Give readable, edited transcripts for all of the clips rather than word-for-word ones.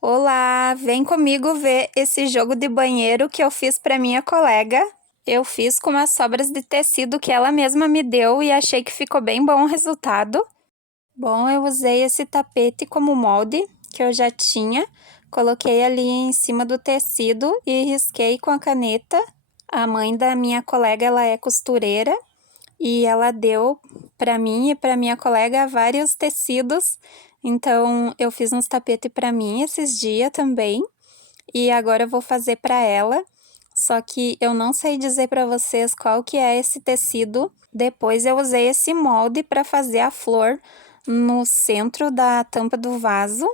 Olá, vem comigo ver esse jogo de banheiro que eu fiz para minha colega. Eu fiz com as sobras de tecido que ela mesma me deu e achei que ficou bem bom o resultado. Bom, eu usei esse tapete como molde que eu já tinha, coloquei ali em cima do tecido e risquei com a caneta. A mãe da minha colega, ela é costureira e ela deu para mim e para minha colega vários tecidos. Então, eu fiz uns tapetes para mim esses dias também, e agora eu vou fazer para ela. Só que eu não sei dizer para vocês qual que é esse tecido. Depois eu usei esse molde para fazer a flor no centro da tampa do vaso.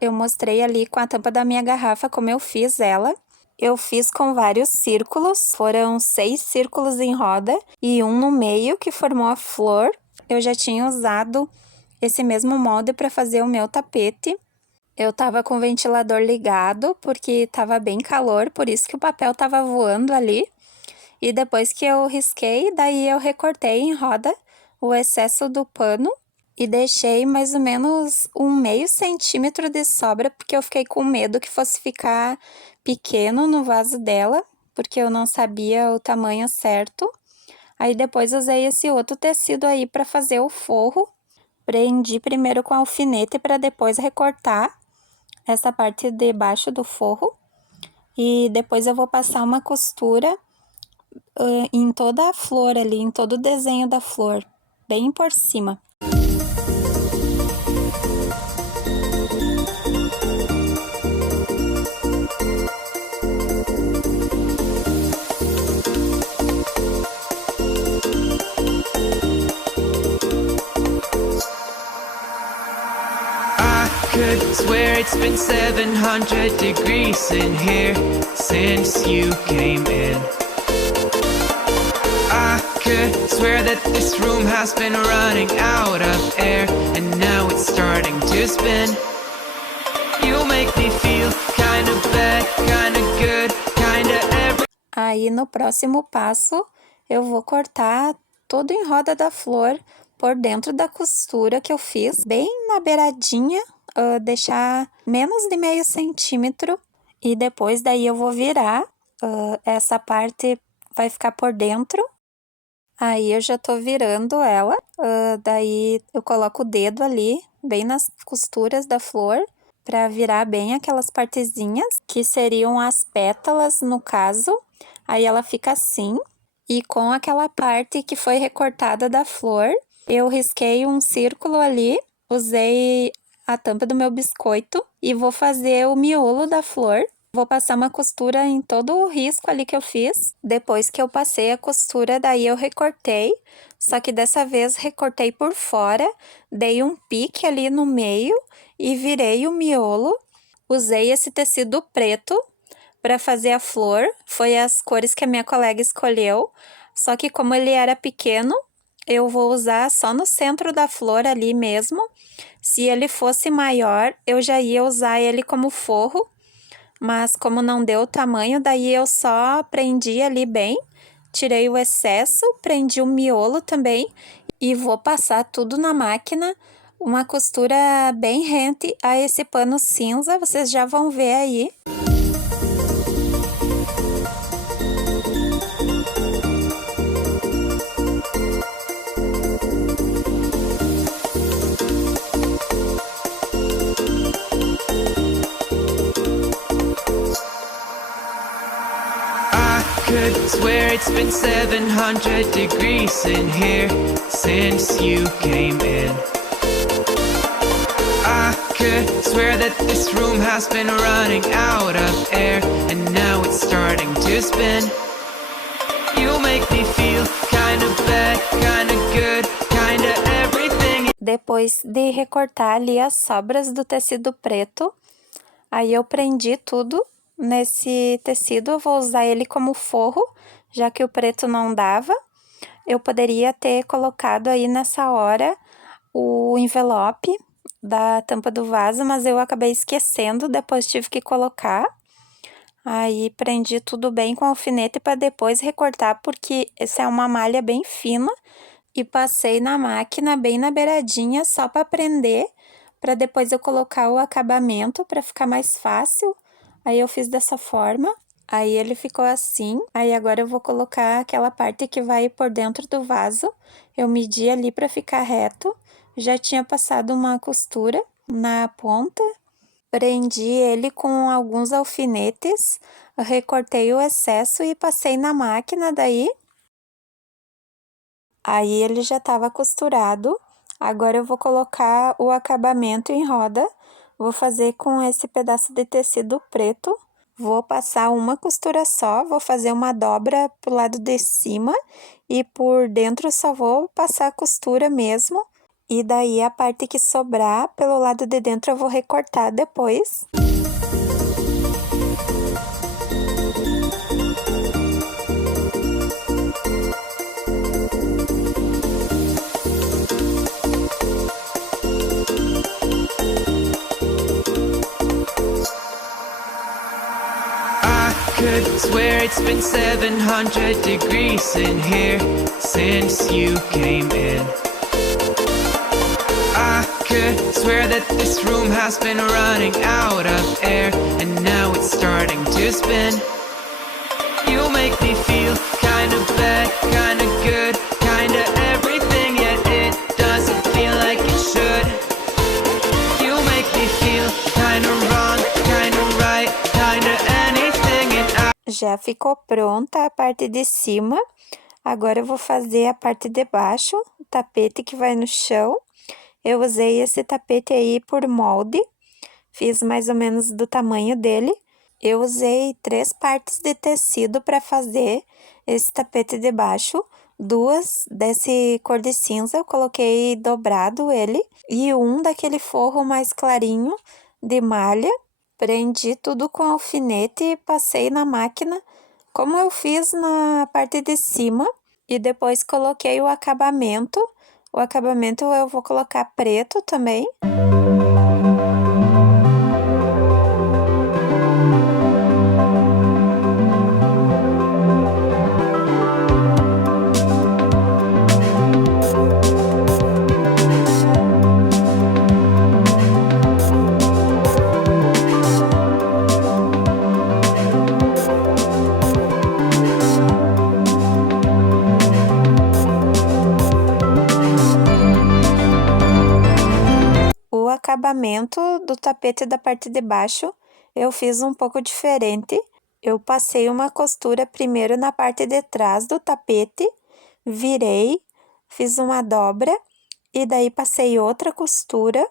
Eu mostrei ali com a tampa da minha garrafa como eu fiz ela. Eu fiz com vários círculos, foram 6 círculos em roda e um no meio que formou a flor. Eu já tinha usado esse mesmo molde para fazer o meu tapete. Eu tava com o ventilador ligado porque tava bem calor, por isso que o papel tava voando ali. E depois que eu risquei, daí eu recortei em roda o excesso do pano e deixei mais ou menos um meio centímetro de sobra, porque eu fiquei com medo que fosse ficar pequeno no vaso dela, porque eu não sabia o tamanho certo. Aí depois usei esse outro tecido aí para fazer o forro. Prendi primeiro com alfinete para depois recortar essa parte de baixo do forro. E depois eu vou passar uma costura em toda a flor ali, em todo o desenho da flor, bem por cima. Could swear it's been 700 degrees in here since you came in. I could swear that this room has been running out of air, and now it's starting to spin. You make me feel kinda bad, kinda good, kinda every... Aí no próximo passo eu vou cortar todo em roda da flor por dentro da costura que eu fiz, bem na beiradinha, deixar menos de meio centímetro, e depois daí eu vou virar, essa parte vai ficar por dentro. Aí eu já tô virando ela, daí eu coloco o dedo ali, bem nas costuras da flor, para virar bem aquelas partezinhas, que seriam as pétalas no caso. Aí ela fica assim, e com aquela parte que foi recortada da flor, eu risquei um círculo ali, usei a tampa do meu biscoito e vou fazer o miolo da flor. Vou passar uma costura em todo o risco ali que eu fiz. Depois que eu passei a costura, daí eu recortei, só que dessa vez recortei por fora, dei um pique ali no meio e virei o miolo. Usei esse tecido preto para fazer a flor, foi as cores que a minha colega escolheu, só que como ele era pequeno, eu vou usar só no centro da flor ali mesmo. Se ele fosse maior, eu já ia usar ele como forro, mas como não deu o tamanho, daí eu só prendi ali bem, tirei o excesso, prendi o miolo também e vou passar tudo na máquina, uma costura bem rente a esse pano cinza, vocês já vão ver aí. Could swear it's been 700 degrees in here since you came in. I could swear that this room has been running out of air, and now it's starting to spin. You make me feel kinda bad, kinda good, kinda everything. Depois de recortar ali as sobras do tecido preto, aí eu prendi tudo nesse tecido. Eu vou usar ele como forro, já que o preto não dava. Eu poderia ter colocado aí nessa hora o envelope da tampa do vaso, mas eu acabei esquecendo, depois tive que colocar. Aí prendi tudo bem com alfinete para depois recortar, porque essa é uma malha bem fina, e passei na máquina bem na beiradinha só para prender, para depois eu colocar o acabamento para ficar mais fácil. Aí eu fiz dessa forma. Aí ele ficou assim. Aí agora eu vou colocar aquela parte que vai por dentro do vaso. Eu medi ali para ficar reto. Já tinha passado uma costura na ponta. Prendi ele com alguns alfinetes. Eu recortei o excesso e passei na máquina daí. Aí ele já estava costurado. Agora eu vou colocar o acabamento em roda. Vou fazer com esse pedaço de tecido preto. Vou passar uma costura só, vou fazer uma dobra pro lado de cima e por dentro só vou passar a costura mesmo. E daí a parte que sobrar pelo lado de dentro eu vou recortar depois. Could swear it's been 700 degrees in here since you came in. I could swear that this room has been running out of air, and now it's starting to spin. You make me feel kind of bad, kind of good, kind of everything, yet it doesn't feel like it should. You make me feel kind of wrong, kind of right, kind of anything, and Já ficou pronta a parte de cima. Agora eu vou fazer a parte de baixo, o tapete que vai no chão. Eu usei esse tapete aí por molde, fiz mais ou menos do tamanho dele. Eu usei 3 partes de tecido para fazer esse tapete de baixo. 2 desse cor de cinza, eu coloquei dobrado ele. E um daquele forro mais clarinho de malha. Prendi tudo com alfinete e passei na máquina, como eu fiz na parte de cima. E depois coloquei o acabamento. O acabamento eu vou colocar preto também. O acabamento do tapete da parte de baixo eu fiz um pouco diferente. Eu passei uma costura primeiro na parte de trás do tapete, virei, fiz uma dobra e daí passei outra costura.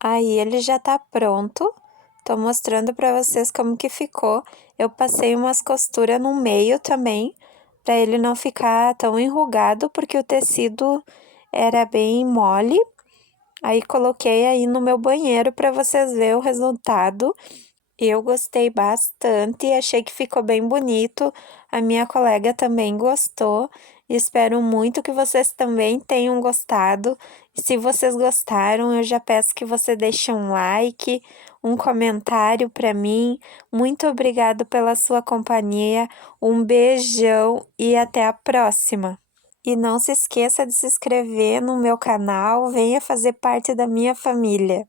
Aí ele já tá pronto. Tô mostrando pra vocês como que ficou. Eu passei umas costuras no meio também, pra ele não ficar tão enrugado, porque o tecido era bem mole. Aí coloquei aí no meu banheiro pra vocês verem o resultado. Eu gostei bastante, achei que ficou bem bonito. A minha colega também gostou. Espero muito que vocês também tenham gostado. E se vocês gostaram, eu já peço que você deixe um like, um comentário para mim. Muito obrigado pela sua companhia. Um beijão e até a próxima. E não se esqueça de se inscrever no meu canal, venha fazer parte da minha família.